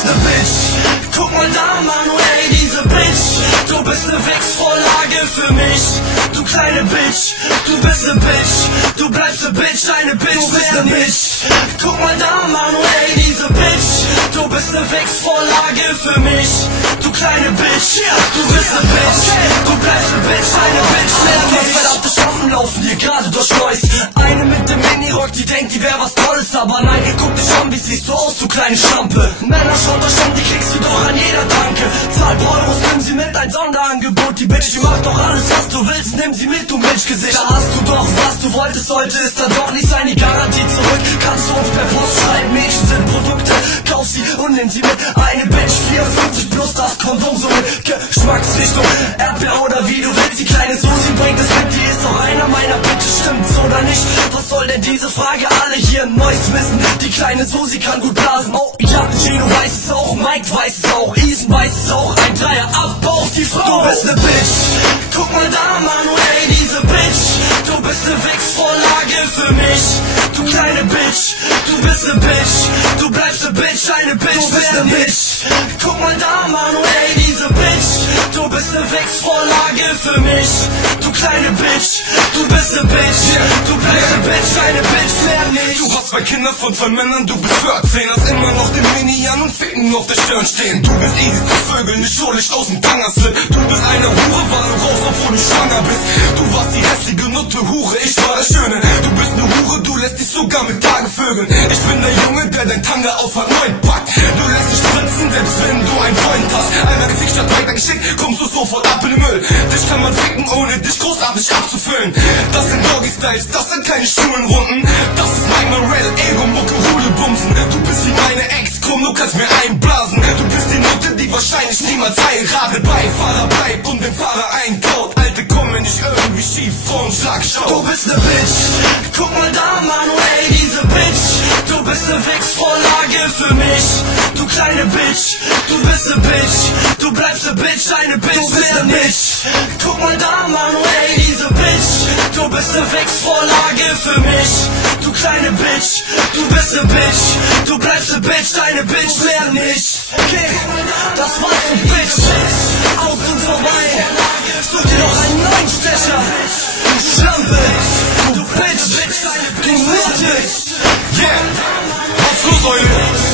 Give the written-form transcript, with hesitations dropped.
bist ne Bitch. Guck mal da, Manu, ey, diese Bitch. Du bist ne Wichsvorlage für mich. Du kleine Bitch, du bist ne Bitch. Du bleibst ne Bitch, eine Bitch, du bist ne Bitch. Guck mal da, Manu, ey, diese Bitch. Du bist ne Wichsvorlage für mich. Du kleine Bitch, du bist ne Bitch. Du bleibst ne Bitch, eine Bitch, mehr nicht. Verdammte Schlampen laufen hier gerade durch Neuss. Eine mit dem Minirock, die denkt, die wär was Tolles. Aber nein, ihr guckt dich an, wie siehst du aus, du kleine Schlampe. Männer schaut euch an, die kriegst du doch an jeder Tanke. Zahl Euros, nimm sie mit, ein Sonderangebot. Die Bitch, die macht doch alles, was du willst, nimm sie mit, du Milchgesicht. Da hast du doch, was du wolltest, sollte es dann doch nicht sein. Die Garantie zurück, kannst du uns per Post schreiben. Mädchen sind Produkte, kauf sie und nimm sie mit. Eine Bitch, 54 plus das Kondom, so mit Geschmacksrichtung Erdbeer oder wie du willst. Die kleine Susi bringt es mit, die ist auch einer meiner Bitte, stimmt's oder nicht? Was soll denn diese Frage? Alle hier Neues wissen, die kleine Susi kann gut blasen. Oh ja, Gino weiß es auch, Mike weiß es auch, Isen weiß es auch. Ein Dreier ab auf die Frau. Du bist ne Bitch, guck mal da, Manu, ey, diese Bitch. Du bist ne Wichsvorlage für mich. Du kleine Bitch, du bist ne Bitch. Du bleibst ne Bitch, eine Bitch, du bist ne Bitch. Guck mal da, Manu, ey, diese Bitch. Du bist ne Wichsvorlage für mich. Du kleine Bitch, du bist ne Bitch. Du bleibst ne Bitch, eine Bitch, mehr nicht. Du hast 2 Kinder von 2 Männern, du bist 14. Hast immer noch den Mini an und Ficken auf der Stirn stehen. Du bist easy zu vögeln, nicht schuldig aus dem Tangerslip. Du bist eine Hure, war nur raus, obwohl du schwanger bist. Du warst die hässliche Nutte Hure, ich war der Schöne. Du bist ne Hure, du lässt dich sogar mit Tage vögeln. Ich bin der Junge, der dein Tanga auf hat 9 packt. Du lässt dich spritzen, selbst wenn du einen Freund hast. Einmal Gesicht statt weitergeschickt, kommst du sofort ab in den Müll. Dich kann man ficken, ohne dich großartig abzufüllen. Das sind Doggy-Styles, das sind keine Schulenrunden. Das ist Mike Morell, Ego-Mucke, Rudelbumsen. Du bist wie meine Ex, komm, du kannst mir einblasen. Du bist die Nutte, die wahrscheinlich niemals heiratet. Beifahrer bleibt und dem Fahrer einkaut. Alte kommen nicht irgendwie schief, Frauen Schlagschau. Du bist ne Bitch, guck mal da, Manu, ey, diese Bitch. Du bist ne Wichsvorlage für mich. Du kleine Bitch, du bist ne Bitch. Du bleibst ne Bitch, eine Bitch, du bist ne Bitch. Guck mal da, Manu, ey, diese Bitch. Du bist ne Wichsvorlage für mich. Du kleine Bitch, du bist ne Bitch. Du bleibst ne Bitch, eine Bitch, mehr nicht. Okay, das war's, du Bitch. Aus und vorbei. Such dir noch einen neuen Stecher. Du Schlampe, du Bitch, du Nutte. Yeah, was los, Eule?